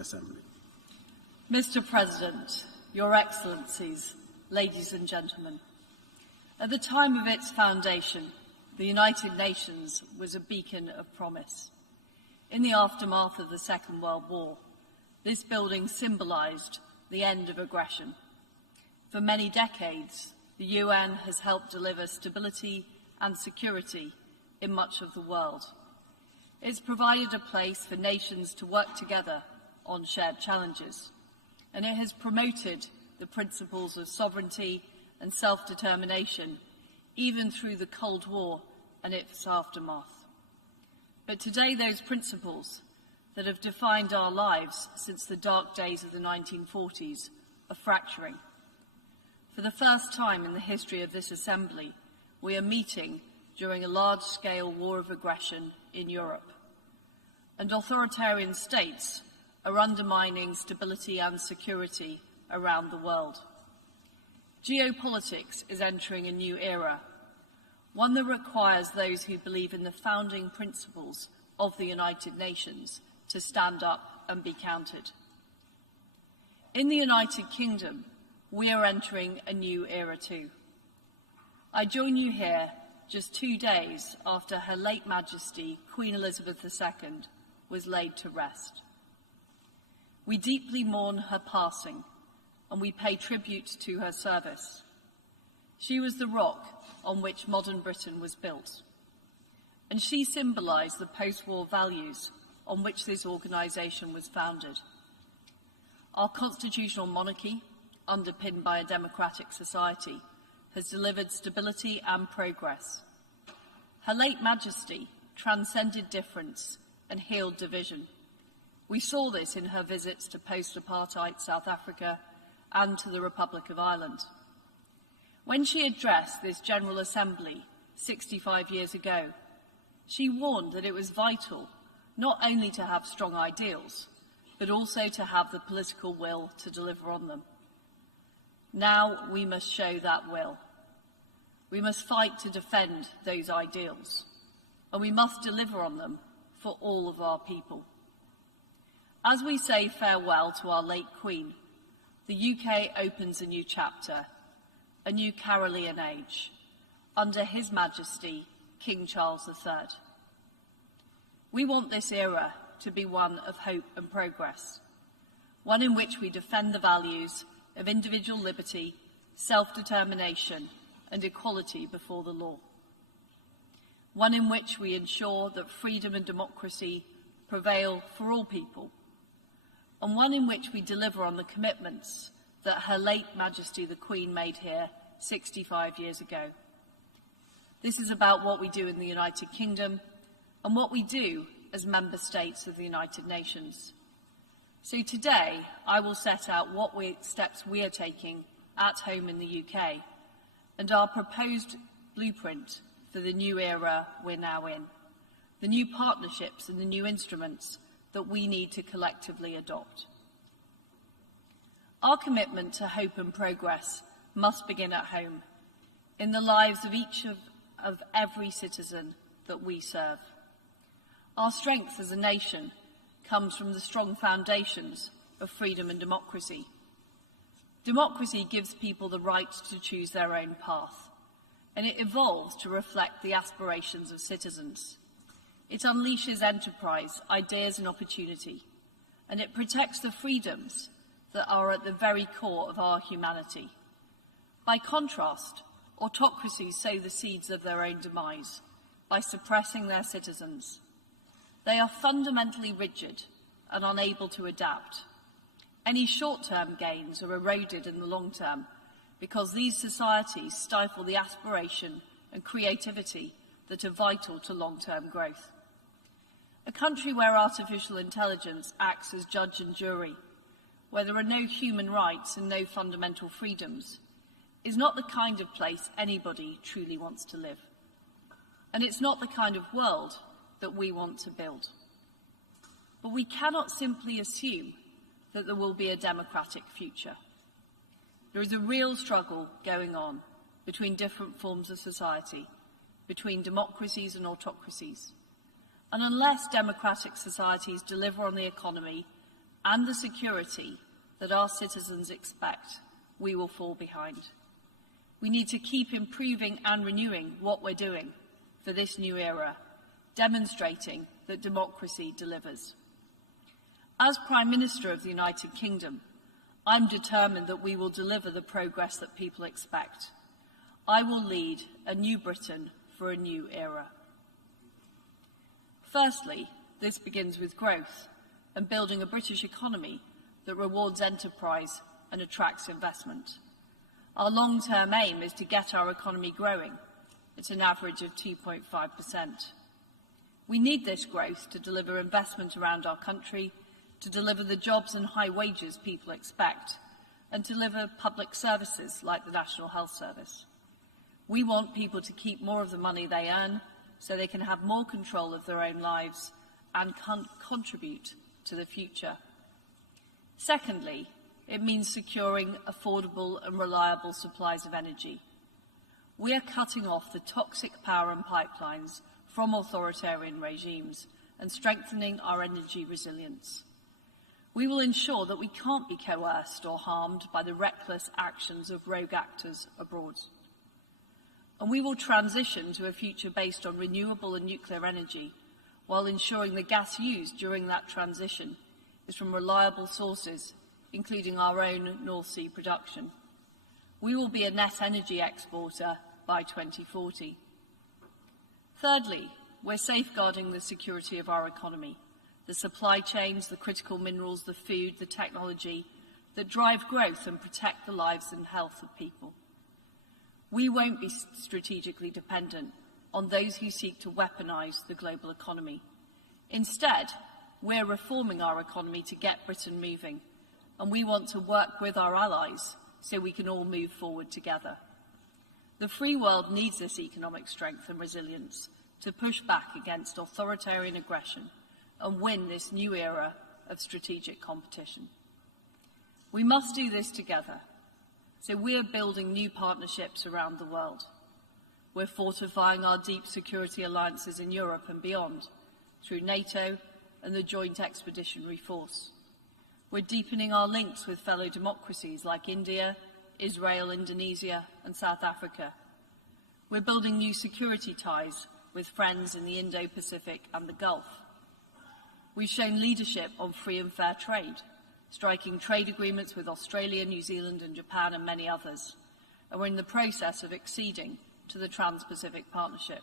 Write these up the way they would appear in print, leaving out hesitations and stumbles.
Assembly. Mr. President, Your Excellencies, ladies and gentlemen, at the time of its foundation, the United Nations was a beacon of promise. In the aftermath of the Second World War, this building symbolised the end of aggression. For many decades, the UN has helped deliver stability and security in much of the world. It's provided a place for nations to work together on shared challenges, and it has promoted the principles of sovereignty and self-determination, even through the Cold War and its aftermath. But today, those principles that have defined our lives since the dark days of the 1940s are fracturing. For the first time in the history of this Assembly, we are meeting during a large-scale war of aggression in Europe. And authoritarian states are undermining stability and security around the world. Geopolitics is entering a new era, one that requires those who believe in the founding principles of the United Nations to stand up and be counted. In the United Kingdom, we are entering a new era too. I join you here just 2 days after Her late Majesty, Queen Elizabeth II, was laid to rest. We deeply mourn her passing, and we pay tribute to her service. She was the rock on which modern Britain was built, and she symbolised the post-war values on which this organisation was founded. Our constitutional monarchy, underpinned by a democratic society, has delivered stability and progress. Her late Majesty transcended difference and healed division. We saw this in her visits to post-apartheid South Africa and to the Republic of Ireland. When she addressed this General Assembly 65 years ago, she warned that it was vital not only to have strong ideals, but also to have the political will to deliver on them. Now we must show that will. We must fight to defend those ideals, and we must deliver on them for all of our people. As we say farewell to our late Queen, the UK opens a new chapter, a new Carolean age, under His Majesty, King Charles III. We want this era to be one of hope and progress, one in which we defend the values of individual liberty, self-determination, and equality before the law. One in which we ensure that freedom and democracy prevail for all people, and one in which we deliver on the commitments that Her late Majesty the Queen made here 65 years ago. This is about what we do in the United Kingdom and what we do as member states of the United Nations. So today, I will set out what steps we are taking at home in the UK and our proposed blueprint for the new era we're now in, the new partnerships and the new instruments that we need to collectively adopt. Our commitment to hope and progress must begin at home, in the lives of each of every citizen that we serve. Our strength as a nation comes from the strong foundations of freedom and democracy. Democracy gives people the right to choose their own path, and it evolves to reflect the aspirations of citizens. It unleashes enterprise, ideas and opportunity, and it protects the freedoms that are at the very core of our humanity. By contrast, autocracies sow the seeds of their own demise by suppressing their citizens. They are fundamentally rigid and unable to adapt. Any short-term gains are eroded in the long term because these societies stifle the aspiration and creativity that are vital to long-term growth. A country where artificial intelligence acts as judge and jury, where there are no human rights and no fundamental freedoms, is not the kind of place anybody truly wants to live. And it's not the kind of world that we want to build. But we cannot simply assume that there will be a democratic future. There is a real struggle going on between different forms of society, between democracies and autocracies. And unless democratic societies deliver on the economy and the security that our citizens expect, we will fall behind. We need to keep improving and renewing what we're doing for this new era, demonstrating that democracy delivers. As Prime Minister of the United Kingdom, I'm determined that we will deliver the progress that people expect. I will lead a new Britain for a new era. Firstly, this begins with growth and building a British economy that rewards enterprise and attracts investment. Our long-term aim is to get our economy growing at an average of 2.5%. We need this growth to deliver investment around our country, to deliver the jobs and high wages people expect, and to deliver public services like the National Health Service. We want people to keep more of the money they earn so they can have more control of their own lives and contribute to the future. Secondly, it means securing affordable and reliable supplies of energy. We are cutting off the toxic power and pipelines from authoritarian regimes and strengthening our energy resilience. We will ensure that we can't be coerced or harmed by the reckless actions of rogue actors abroad. And we will transition to a future based on renewable and nuclear energy, while ensuring the gas used during that transition is from reliable sources, including our own North Sea production. We will be a net energy exporter by 2040. Thirdly, we're safeguarding the security of our economy, the supply chains, the critical minerals, the food, the technology that drive growth and protect the lives and health of people. We won't be strategically dependent on those who seek to weaponise the global economy. Instead, we're reforming our economy to get Britain moving, and we want to work with our allies so we can all move forward together. The free world needs this economic strength and resilience to push back against authoritarian aggression and win this new era of strategic competition. We must do this together, so we're building new partnerships around the world. We're fortifying our deep security alliances in Europe and beyond through NATO and the Joint Expeditionary Force. We're deepening our links with fellow democracies like India, Israel, Indonesia and South Africa. We're building new security ties with friends in the Indo-Pacific and the Gulf. We've shown leadership on free and fair trade, striking trade agreements with Australia, New Zealand and Japan and many others, and we're in the process of acceding to the Trans-Pacific Partnership.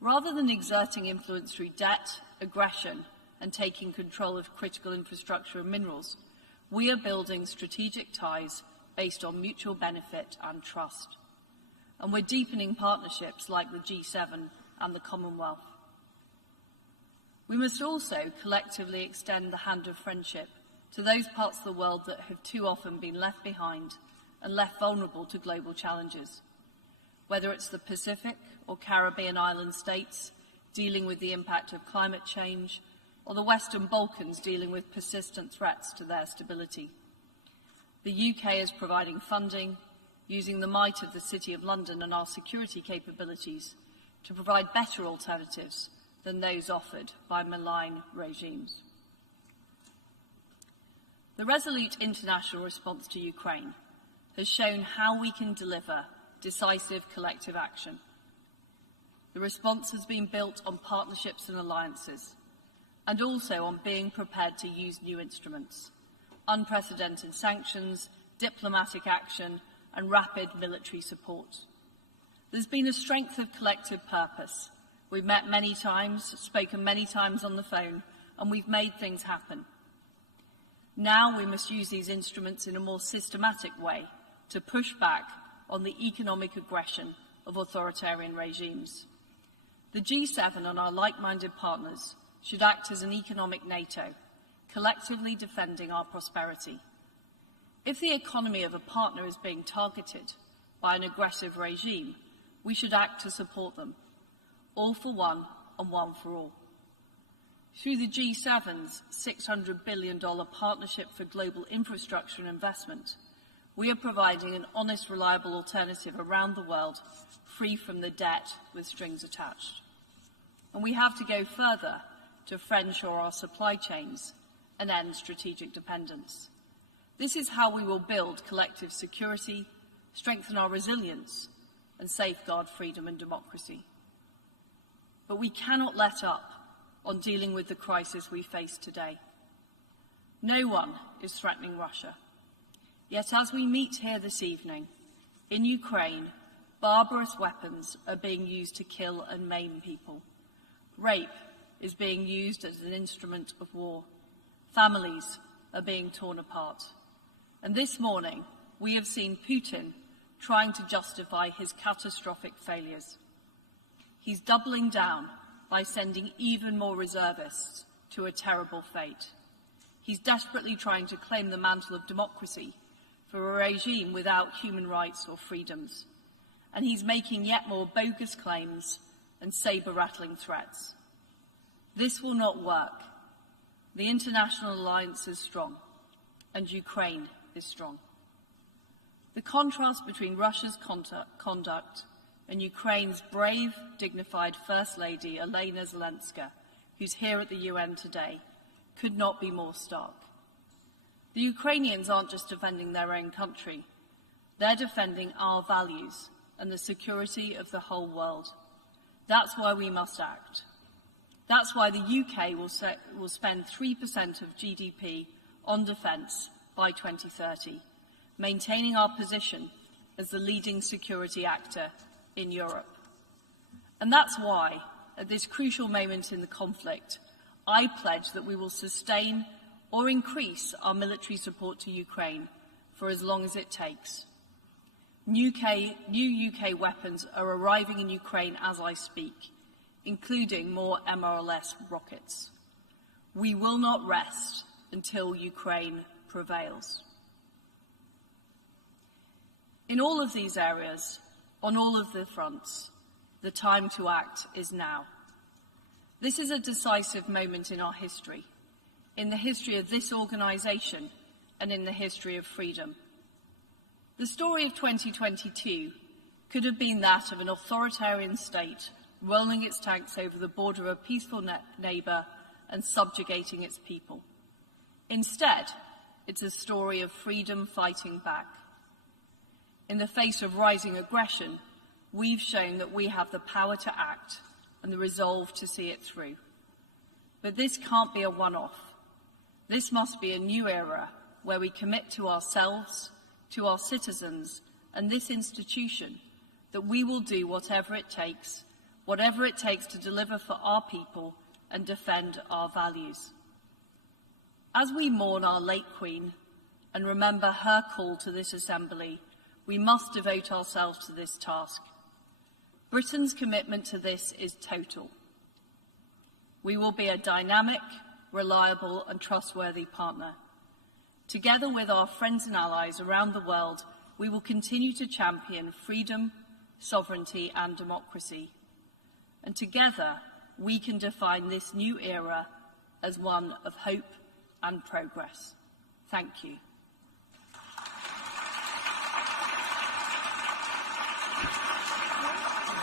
Rather than exerting influence through debt, aggression and taking control of critical infrastructure and minerals, we are building strategic ties based on mutual benefit and trust. And we're deepening partnerships like the G7 and the Commonwealth. We must also collectively extend the hand of friendship to those parts of the world that have too often been left behind and left vulnerable to global challenges. Whether it's the Pacific or Caribbean island states dealing with the impact of climate change, or the Western Balkans dealing with persistent threats to their stability. The UK is providing funding, using the might of the City of London and our security capabilities to provide better alternatives than those offered by malign regimes. The resolute international response to Ukraine has shown how we can deliver decisive collective action. The response has been built on partnerships and alliances, and also on being prepared to use new instruments, unprecedented sanctions, diplomatic action, and rapid military support. There's been a strength of collective purpose. We've met many times, spoken many times on the phone, and we've made things happen. Now we must use these instruments in a more systematic way to push back on the economic aggression of authoritarian regimes. The G7 and our like-minded partners should act as an economic NATO, collectively defending our prosperity. If the economy of a partner is being targeted by an aggressive regime, we should act to support them, all for one and one for all. Through the G7's $600 billion Partnership for Global Infrastructure and Investment, we are providing an honest, reliable alternative around the world, free from the debt with strings attached. And we have to go further to friendshore our supply chains and end strategic dependence. This is how we will build collective security, strengthen our resilience, and safeguard freedom and democracy. But we cannot let up on dealing with the crisis we face today. No one is threatening Russia. Yet as we meet here this evening, in Ukraine, barbarous weapons are being used to kill and maim people. Rape is being used as an instrument of war. Families are being torn apart. And this morning, we have seen Putin trying to justify his catastrophic failures. He's doubling down by sending even more reservists to a terrible fate. He's desperately trying to claim the mantle of democracy for a regime without human rights or freedoms. And he's making yet more bogus claims and saber-rattling threats. This will not work. The international alliance is strong, and Ukraine is strong. The contrast between Russia's conduct and Ukraine's brave, dignified First Lady, Elena Zelenska, who's here at the UN today, could not be more stark. The Ukrainians aren't just defending their own country. They're defending our values and the security of the whole world. That's why we must act. That's why the UK will spend 3% of GDP on defence by 2030, maintaining our position as the leading security actor in Europe. And that's why, at this crucial moment in the conflict, I pledge that we will sustain or increase our military support to Ukraine for as long as it takes. New UK weapons are arriving in Ukraine as I speak, including more MRLS rockets. We will not rest until Ukraine prevails. In all of these areas, on all of the fronts, the time to act is now. This is a decisive moment in our history, in the history of this organisation and in the history of freedom. The story of 2022 could have been that of an authoritarian state rolling its tanks over the border of a peaceful neighbour and subjugating its people. Instead, it's a story of freedom fighting back. In the face of rising aggression, we've shown that we have the power to act and the resolve to see it through. But this can't be a one-off. This must be a new era where we commit to ourselves, to our citizens, and this institution that we will do whatever it takes to deliver for our people and defend our values. As we mourn our late Queen and remember her call to this Assembly, we must devote ourselves to this task. Britain's commitment to this is total. We will be a dynamic, reliable and trustworthy partner. Together with our friends and allies around the world, we will continue to champion freedom, sovereignty and democracy. And together, we can define this new era as one of hope and progress. Thank you.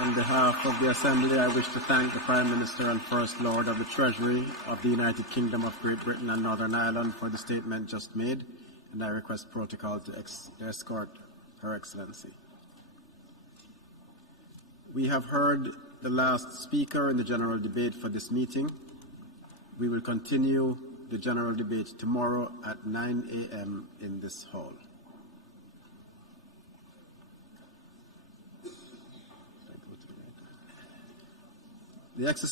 On behalf of the Assembly, I wish to thank the Prime Minister and First Lord of the Treasury of the United Kingdom of Great Britain and Northern Ireland for the statement just made, and I request protocol to escort Her Excellency. We have heard the last speaker in the general debate for this meeting. We will continue the general debate tomorrow at 9 a.m. in this hall. The exercise